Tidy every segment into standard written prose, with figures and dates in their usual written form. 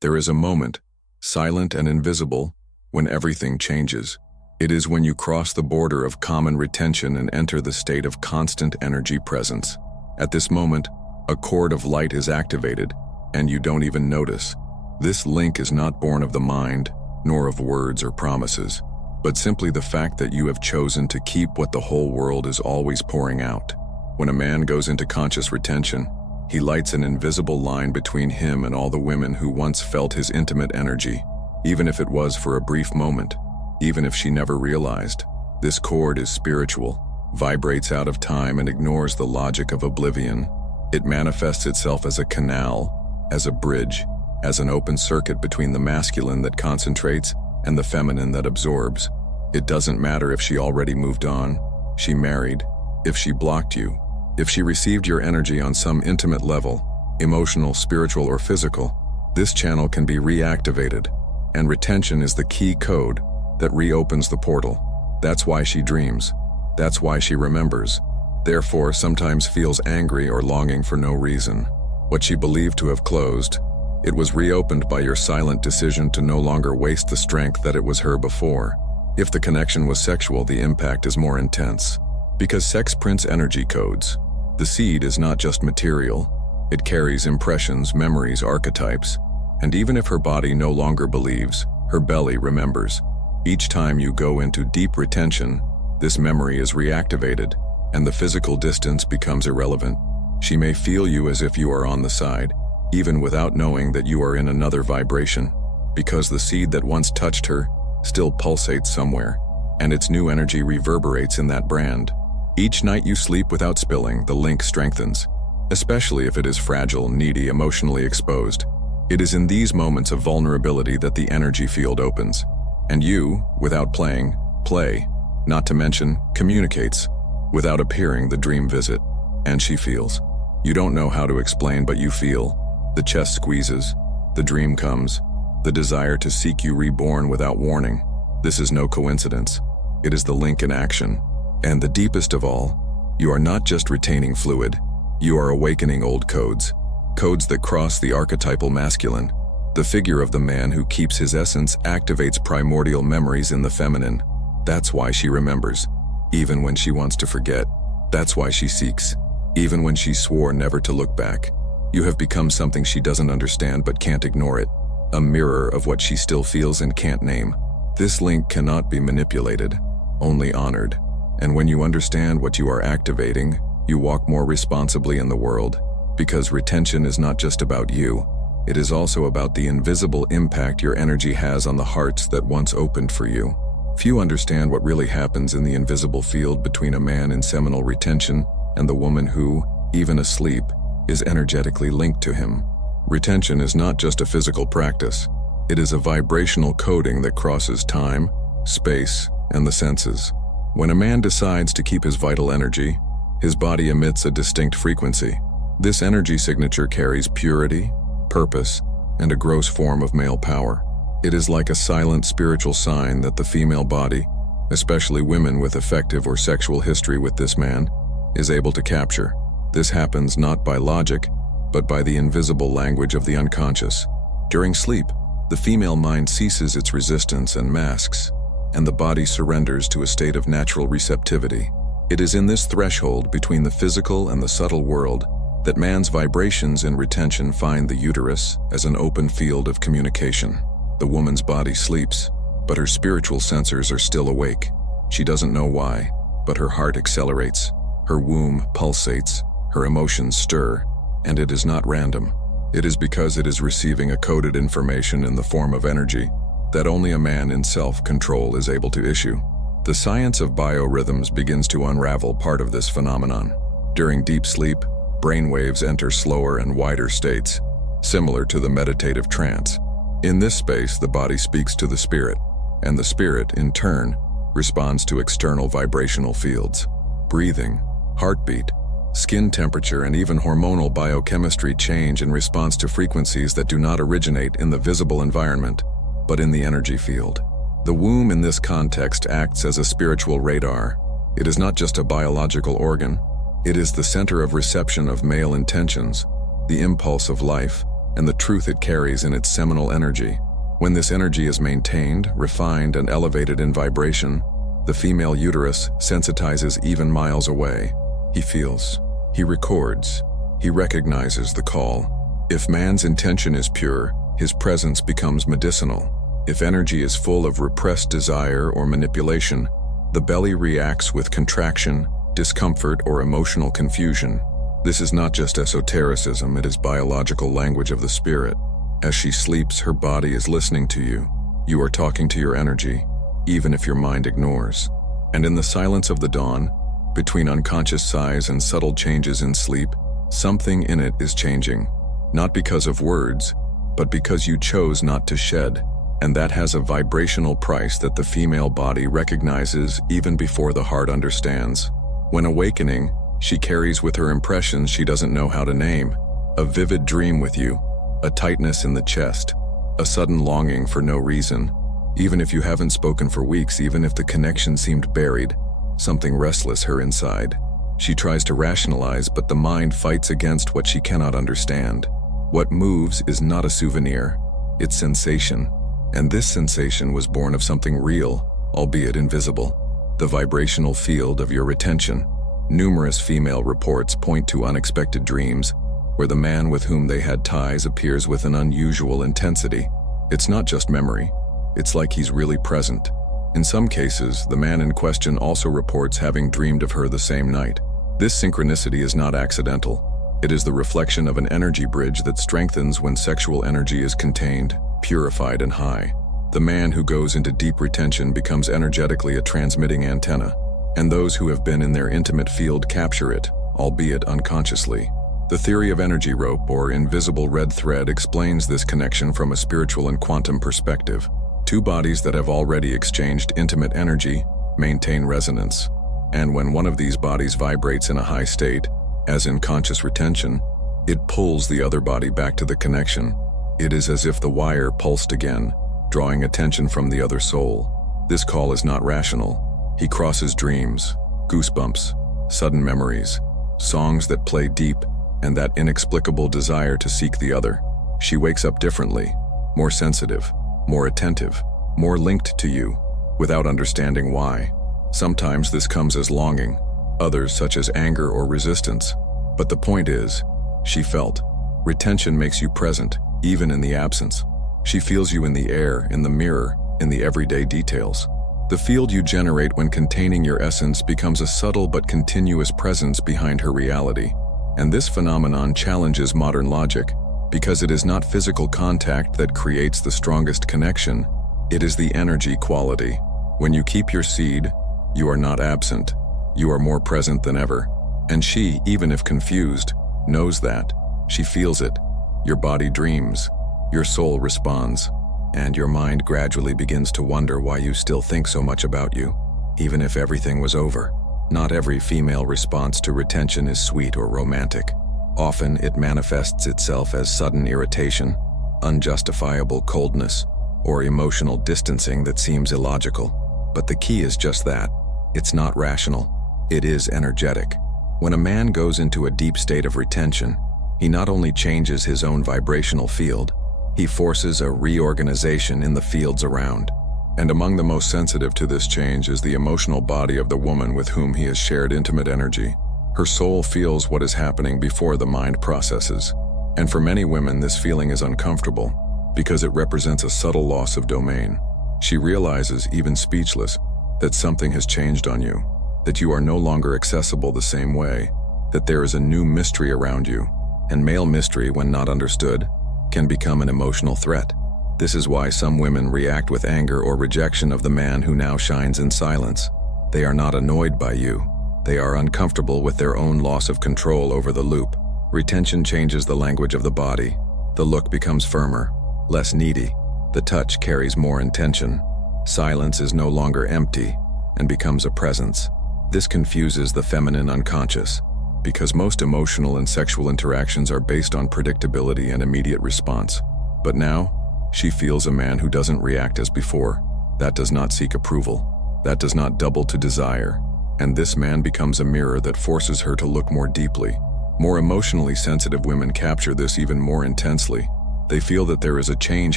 There is a moment, silent and invisible, when everything changes. It is when you cross the border of common retention and enter the state of constant energy presence. At this moment, a cord of light is activated, and you don't even notice. This link is not born of the mind, nor of words or promises, but simply the fact that you have chosen to keep what the whole world is always pouring out. When a man goes into conscious retention, he lights an invisible line between him and all the women who once felt his intimate energy, even if it was for a brief moment, even if she never realized. This cord is spiritual, vibrates out of time and ignores the logic of oblivion. It manifests itself as a canal, as a bridge, as an open circuit between the masculine that concentrates and the feminine that absorbs. It doesn't matter if she already moved on, she married, if she blocked you, if she received your energy on some intimate level, emotional, spiritual, or physical, this channel can be reactivated, and retention is the key code that reopens the portal. That's why she dreams. That's why she remembers. Therefore, sometimes feels angry or longing for no reason. What she believed to have closed, it was reopened by your silent decision to no longer waste the strength that it was her before. If the connection was sexual, the impact is more intense. Because sex prints energy codes. The seed is not just material. It carries impressions, memories, archetypes. And even if her body no longer believes, her belly remembers. Each time you go into deep retention, this memory is reactivated, and the physical distance becomes irrelevant. She may feel you as if you are on the side, even without knowing that you are in another vibration, because the seed that once touched her still pulsates somewhere, and its new energy reverberates in that brand. Each night you sleep without spilling, the link strengthens, especially if it is fragile, needy, emotionally exposed. It is in these moments of vulnerability that the energy field opens, and you, without playing, play, not to mention, communicates. Without appearing, the dream visit, and she feels. You don't know how to explain, but you feel. The chest squeezes, the dream comes, the desire to seek you reborn without warning. This is no coincidence. It is the link in action. And the deepest of all, you are not just retaining fluid, you are awakening old codes. Codes that cross the archetypal masculine. The figure of the man who keeps his essence activates primordial memories in the feminine. That's why she remembers, even when she wants to forget. That's why she seeks, even when she swore never to look back. You have become something she doesn't understand but can't ignore it. A mirror of what she still feels and can't name. This link cannot be manipulated, only honored. And when you understand what you are activating, you walk more responsibly in the world. Because retention is not just about you. It is also about the invisible impact your energy has on the hearts that once opened for you. Few understand what really happens in the invisible field between a man in seminal retention and the woman who, even asleep, is energetically linked to him. Retention is not just a physical practice. It is a vibrational coding that crosses time, space, and the senses. When a man decides to keep his vital energy, his body emits a distinct frequency. This energy signature carries purity, purpose, and a gross form of male power. It is like a silent spiritual sign that the female body, especially women with affective or sexual history with this man, is able to capture. This happens not by logic, but by the invisible language of the unconscious. During sleep, the female mind ceases its resistance and masks, and the body surrenders to a state of natural receptivity. It is in this threshold between the physical and the subtle world that man's vibrations in retention find the uterus as an open field of communication. The woman's body sleeps, but her spiritual sensors are still awake. She doesn't know why, but her heart accelerates, her womb pulsates, her emotions stir, and it is not random. It is because it is receiving a coded information in the form of energy that only a man in self-control is able to issue. The science of biorhythms begins to unravel part of this phenomenon. During deep sleep, brainwaves enter slower and wider states, similar to the meditative trance. In this space, the body speaks to the spirit, and the spirit, in turn, responds to external vibrational fields. Breathing, heartbeat, skin temperature, and even hormonal biochemistry change in response to frequencies that do not originate in the visible environment, but in the energy field. The womb in this context acts as a spiritual radar. It is not just a biological organ. It is the center of reception of male intentions, the impulse of life, and the truth it carries in its seminal energy. When this energy is maintained, refined, and elevated in vibration, the female uterus sensitizes even miles away. He feels, he records, he recognizes the call. If man's intention is pure, his presence becomes medicinal. If energy is full of repressed desire or manipulation, the belly reacts with contraction, discomfort, or emotional confusion. This is not just esotericism, it is biological language of the spirit. As she sleeps, her body is listening to you. You are talking to your energy, even if your mind ignores. And in the silence of the dawn, between unconscious sighs and subtle changes in sleep, something in it is changing. Not because of words, but because you chose not to shed. And that has a vibrational price that the female body recognizes even before the heart understands. When awakening, she carries with her impressions she doesn't know how to name. A vivid dream with you, a tightness in the chest, a sudden longing for no reason. Even if you haven't spoken for weeks, even if the connection seemed buried, something restless her inside. She tries to rationalize, but the mind fights against what she cannot understand. What moves is not a souvenir, it's sensation. And this sensation was born of something real, albeit invisible. The vibrational field of your retention. Numerous female reports point to unexpected dreams, where the man with whom they had ties appears with an unusual intensity. It's not just memory, it's like he's really present. In some cases, the man in question also reports having dreamed of her the same night. This synchronicity is not accidental. It is the reflection of an energy bridge that strengthens when sexual energy is contained, purified, and high. The man who goes into deep retention becomes energetically a transmitting antenna, and those who have been in their intimate field capture it, albeit unconsciously. The theory of energy rope, or invisible red thread, explains this connection from a spiritual and quantum perspective. Two bodies that have already exchanged intimate energy maintain resonance, and when one of these bodies vibrates in a high state, as in conscious retention, it pulls the other body back to the connection. It is as if the wire pulsed again, drawing attention from the other soul. This call is not rational. He crosses dreams, goosebumps, sudden memories, songs that play deep, and that inexplicable desire to seek the other. She wakes up differently, more sensitive, more attentive, more linked to you, without understanding why. Sometimes this comes as longing, others such as anger or resistance. But the point is, she felt. Retention makes you present, even in the absence. She feels you in the air, in the mirror, in the everyday details. The field you generate when containing your essence becomes a subtle but continuous presence behind her reality. And this phenomenon challenges modern logic, because it is not physical contact that creates the strongest connection, it is the energy quality. When you keep your seed, you are not absent. You are more present than ever. And she, even if confused, knows that. She feels it. Your body dreams. Your soul responds. And your mind gradually begins to wonder why you still think so much about you, even if everything was over. Not every female response to retention is sweet or romantic. Often it manifests itself as sudden irritation, unjustifiable coldness, or emotional distancing that seems illogical. But the key is just that. It's not rational. It is energetic. When a man goes into a deep state of retention, he not only changes his own vibrational field, he forces a reorganization in the fields around. And among the most sensitive to this change is the emotional body of the woman with whom he has shared intimate energy. Her soul feels what is happening before the mind processes. And for many women, this feeling is uncomfortable because it represents a subtle loss of domain. She realizes, even speechless, that something has changed on you, that you are no longer accessible the same way, that there is a new mystery around you, and male mystery, when not understood, can become an emotional threat. This is why some women react with anger or rejection of the man who now shines in silence. They are not annoyed by you. They are uncomfortable with their own loss of control over the loop. Retention changes the language of the body. The look becomes firmer, less needy. The touch carries more intention. Silence is no longer empty and becomes a presence. This confuses the feminine unconscious, because most emotional and sexual interactions are based on predictability and immediate response. But now, she feels a man who doesn't react as before. That does not seek approval. That does not double to desire. And this man becomes a mirror that forces her to look more deeply. More emotionally sensitive women capture this even more intensely. They feel that there is a change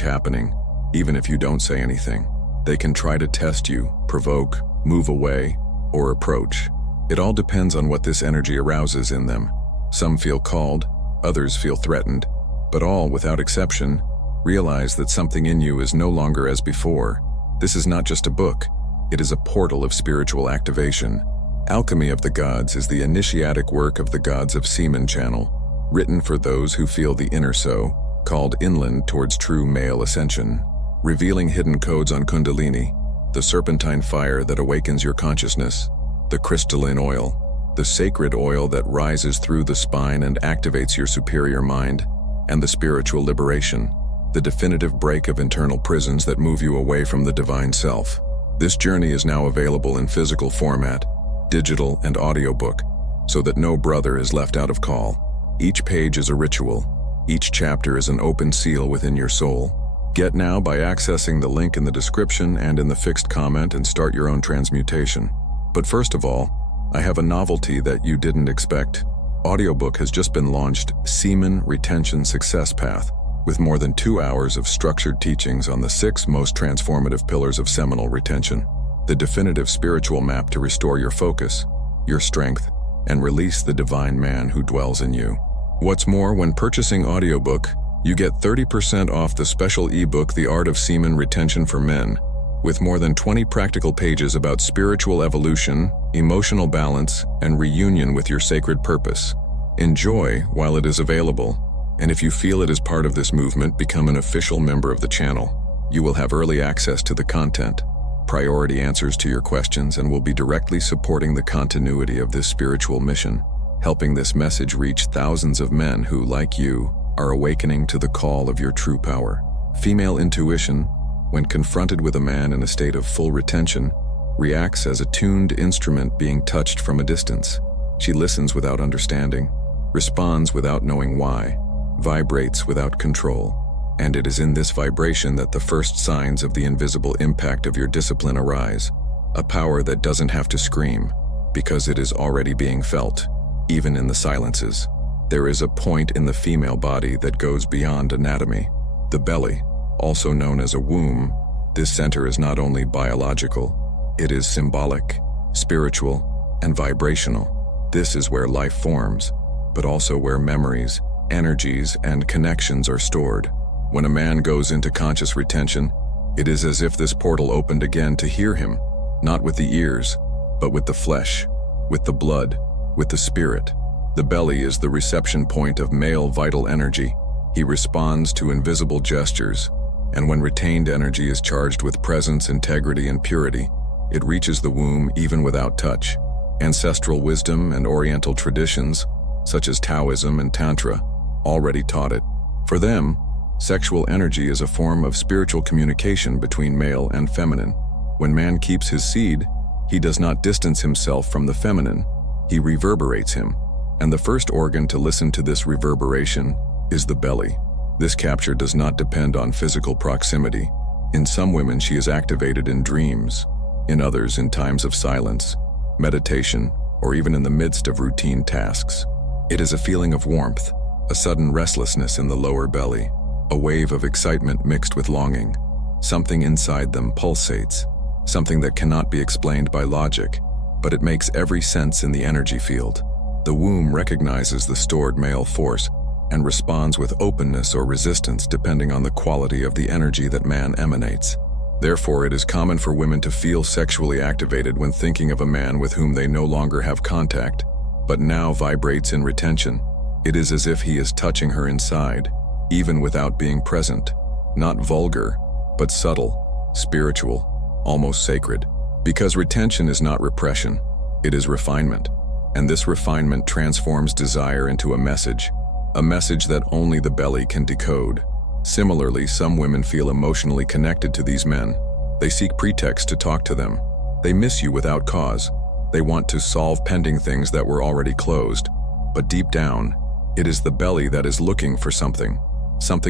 happening, even if you don't say anything. They can try to test you, provoke, move away, or approach. It all depends on what this energy arouses in them. Some feel called, others feel threatened, but all, without exception, realize that something in you is no longer as before. This is not just a book, it is a portal of spiritual activation. Alchemy of the Gods is the initiatic work of the Gods of Semen channel, written for those who feel the inner soul, called inland towards true male ascension, revealing hidden codes on Kundalini, the serpentine fire that awakens your consciousness, the crystalline oil, the sacred oil that rises through the spine and activates your superior mind, and the spiritual liberation, the definitive break of internal prisons that move you away from the divine self. This journey is now available in physical format, digital and audiobook, so that no brother is left out of call. Each page is a ritual. Each chapter is an open seal within your soul. Get now by accessing the link in the description and in the fixed comment and start your own transmutation. But first of all, I have a novelty that you didn't expect. Audiobook has just been launched, Semen Retention Success Path, with more than 2 hours of structured teachings on the 6 most transformative pillars of seminal retention, the definitive spiritual map to restore your focus, your strength, and release the divine man who dwells in you. What's more, when purchasing audiobook, you get 30% off the special ebook The Art of Semen Retention for Men, with more than 20 practical pages about spiritual evolution, emotional balance, and reunion with your sacred purpose. Enjoy while it is available, and if you feel it is part of this movement, become an official member of the channel. You will have early access to the content, priority answers to your questions, and will be directly supporting the continuity of this spiritual mission, helping this message reach thousands of men who, like you, are awakening to the call of your true power. Female intuition, when confronted with a man in a state of full retention, reacts as a tuned instrument being touched from a distance. She listens without understanding, responds without knowing why, vibrates without control. And it is in this vibration that the first signs of the invisible impact of your discipline arise, a power that doesn't have to scream, because it is already being felt, even in the silences. There is a point in the female body that goes beyond anatomy, the belly, also known as a womb. This center is not only biological, it is symbolic, spiritual, and vibrational. This is where life forms, but also where memories, energies, and connections are stored. When a man goes into conscious retention, it is as if this portal opened again to hear him, not with the ears, but with the flesh, with the blood, with the spirit. The belly is the reception point of male vital energy. He responds to invisible gestures, and when retained energy is charged with presence, integrity, and purity, it reaches the womb even without touch. Ancestral wisdom and Oriental traditions, such as Taoism and Tantra, already taught it. For them, sexual energy is a form of spiritual communication between male and feminine. When man keeps his seed, he does not distance himself from the feminine, he reverberates him. And the first organ to listen to this reverberation is the belly. This capture does not depend on physical proximity. In some women, she is activated in dreams, in others in times of silence, meditation, or even in the midst of routine tasks. It is a feeling of warmth, a sudden restlessness in the lower belly, a wave of excitement mixed with longing. Something inside them pulsates, something that cannot be explained by logic, but it makes every sense in the energy field. The womb recognizes the stored male force and responds with openness or resistance depending on the quality of the energy that man emanates. Therefore, it is common for women to feel sexually activated when thinking of a man with whom they no longer have contact, but now vibrates in retention. It is as if he is touching her inside, even without being present. Not vulgar, but subtle, spiritual, almost sacred. Because retention is not repression, it is refinement. And this refinement transforms desire into a message that only the belly can decode. Similarly, some women feel emotionally connected to these men. They seek pretext to talk to them. They miss you without cause. They want to solve pending things that were already closed. But deep down, it is the belly that is looking for something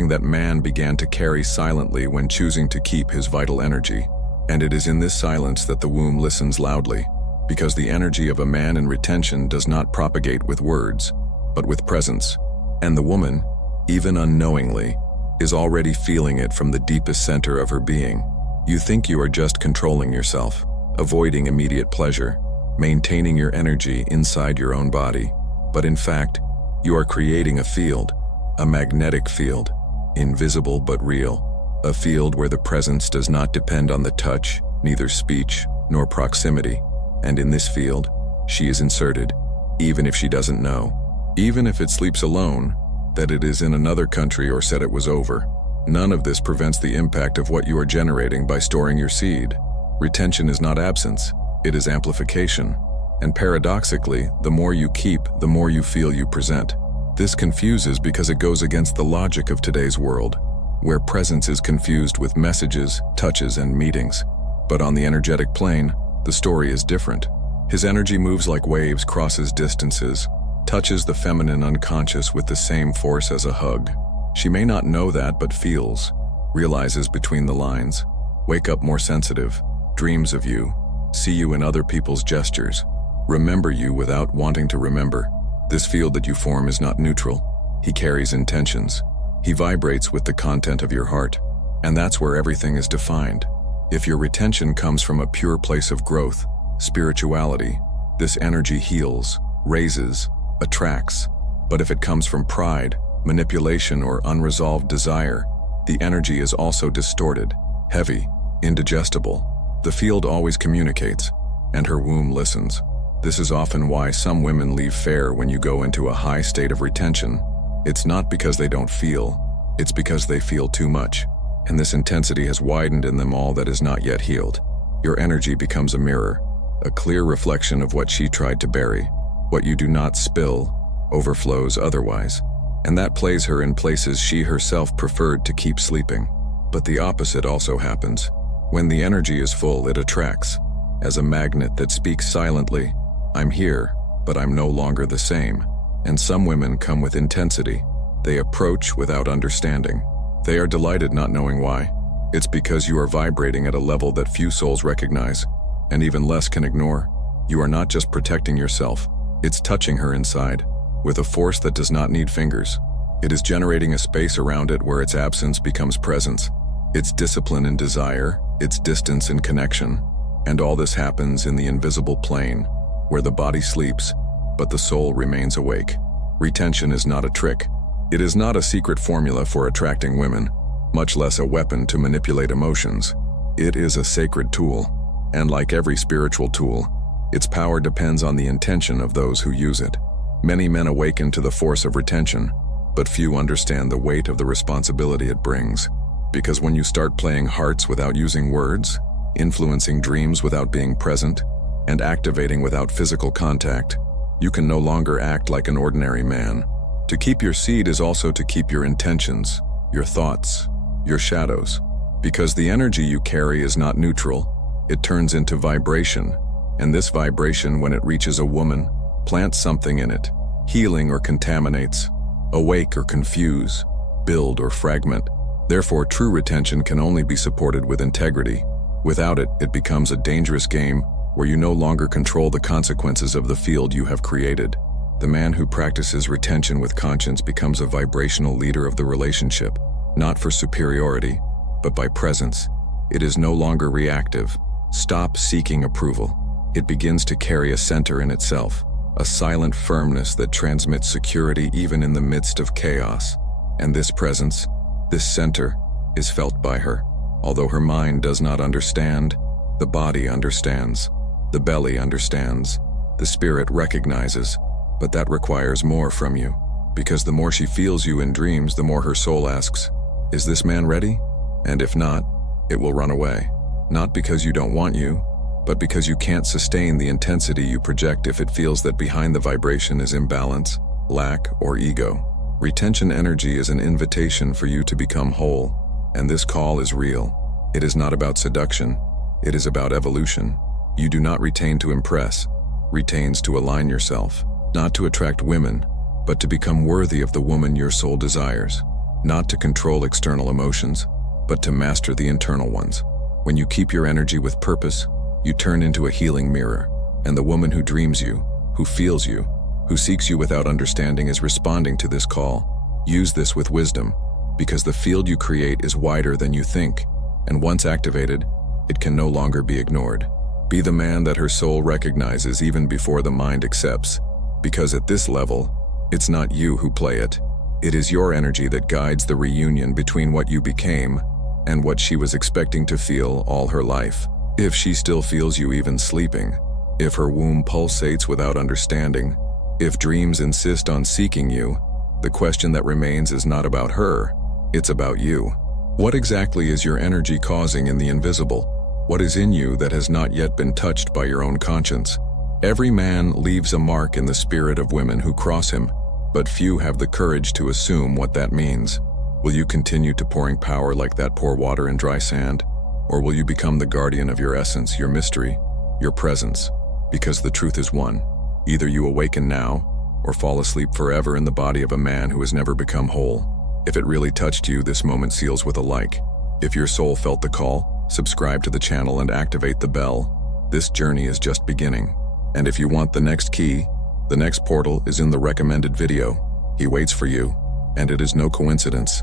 that man began to carry silently when choosing to keep his vital energy. And it is in this silence that the womb listens loudly, because the energy of a man in retention does not propagate with words, but with presence. And the woman, even unknowingly, is already feeling it from the deepest center of her being. You think you are just controlling yourself, avoiding immediate pleasure, maintaining your energy inside your own body. But in fact, you are creating a field, a magnetic field, invisible but real. A field where the presence does not depend on the touch, neither speech nor proximity. And in this field, she is inserted, even if she doesn't know. Even if it sleeps alone, that it is in another country or said it was over. None of this prevents the impact of what you are generating by storing your seed. Retention is not absence, it is amplification. And paradoxically, the more you keep, the more you feel you present. This confuses because it goes against the logic of today's world, where presence is confused with messages, touches, and meetings. But on the energetic plane, the story is different. His energy moves like waves, crosses distances, touches the feminine unconscious with the same force as a hug. She may not know that, but feels, realizes between the lines. Wake up more sensitive, dreams of you, see you in other people's gestures, remember you without wanting to remember. This field that you form is not neutral. He carries intentions. He vibrates with the content of your heart. And that's where everything is defined. If your retention comes from a pure place of growth, spirituality, this energy heals, raises, attracts. But if it comes from pride, manipulation, or unresolved desire, the energy is also distorted, heavy, indigestible. The field always communicates, and her womb listens. This is often why some women leave fair when you go into a high state of retention. It's not because they don't feel, it's because they feel too much, and this intensity has widened in them all that is not yet healed. Your energy becomes a mirror, a clear reflection of what she tried to bury. What you do not spill overflows otherwise, and that plays her in places she herself preferred to keep sleeping. But the opposite also happens. When the energy is full, it attracts. As a magnet that speaks silently, I'm here, but I'm no longer the same. And some women come with intensity. They approach without understanding. They are delighted not knowing why. It's because you are vibrating at a level that few souls recognize, and even less can ignore. You are not just protecting yourself, it's touching her inside, with a force that does not need fingers. It is generating a space around it where its absence becomes presence, its discipline and desire, its distance and connection. And all this happens in the invisible plane, where the body sleeps, but the soul remains awake. Retention is not a trick. It is not a secret formula for attracting women, much less a weapon to manipulate emotions. It is a sacred tool, and like every spiritual tool, its power depends on the intention of those who use it. Many men awaken to the force of retention, but few understand the weight of the responsibility it brings. Because when you start playing hearts without using words, influencing dreams without being present, and activating without physical contact, you can no longer act like an ordinary man. To keep your seed is also to keep your intentions, your thoughts, your shadows. Because the energy you carry is not neutral, it turns into vibration, and this vibration, when it reaches a woman, plants something in it, healing or contaminates, awake or confuse, build or fragment. Therefore, true retention can only be supported with integrity. Without it, it becomes a dangerous game where you no longer control the consequences of the field you have created. The man who practices retention with conscience becomes a vibrational leader of the relationship, not for superiority, but by presence. It is no longer reactive. Stop seeking approval. It begins to carry a center in itself, a silent firmness that transmits security even in the midst of chaos. And this presence, this center, is felt by her. Although her mind does not understand, the body understands, the belly understands, the spirit recognizes. But that requires more from you, because the more she feels you in dreams, the more her soul asks, is this man ready? And if not, it will run away. Not because you don't want you, but because you can't sustain the intensity you project if it feels that behind the vibration is imbalance, lack, or ego. Retention energy is an invitation for you to become whole, and this call is real. It is not about seduction, it is about evolution. You do not retain to impress, retains to align yourself. Not to attract women, but to become worthy of the woman your soul desires. Not to control external emotions, but to master the internal ones. When you keep your energy with purpose, you turn into a healing mirror, and the woman who dreams you, who feels you, who seeks you without understanding is responding to this call. Use this with wisdom. because the field you create is wider than you think, and once activated, it can no longer be ignored. Be the man that her soul recognizes even before the mind accepts, because at this level, it's not you who play it. It is your energy that guides the reunion between what you became and what she was expecting to feel all her life. If she still feels you even sleeping, if her womb pulsates without understanding, if dreams insist on seeking you, the question that remains is not about her, it's about you. What exactly is your energy causing in the invisible? What is in you that has not yet been touched by your own conscience? Every man leaves a mark in the spirit of women who cross him, but few have the courage to assume what that means. Will you continue to pouring power like that pour water in dry sand? Or will you become the guardian of your essence, your mystery, your presence? Because the truth is one. Either you awaken now, or fall asleep forever in the body of a man who has never become whole. If it really touched you, this moment seals with a like. If your soul felt the call, subscribe to the channel and activate the bell. This journey is just beginning. And if you want the next key, the next portal is in the recommended video. He waits for you, and it is no coincidence.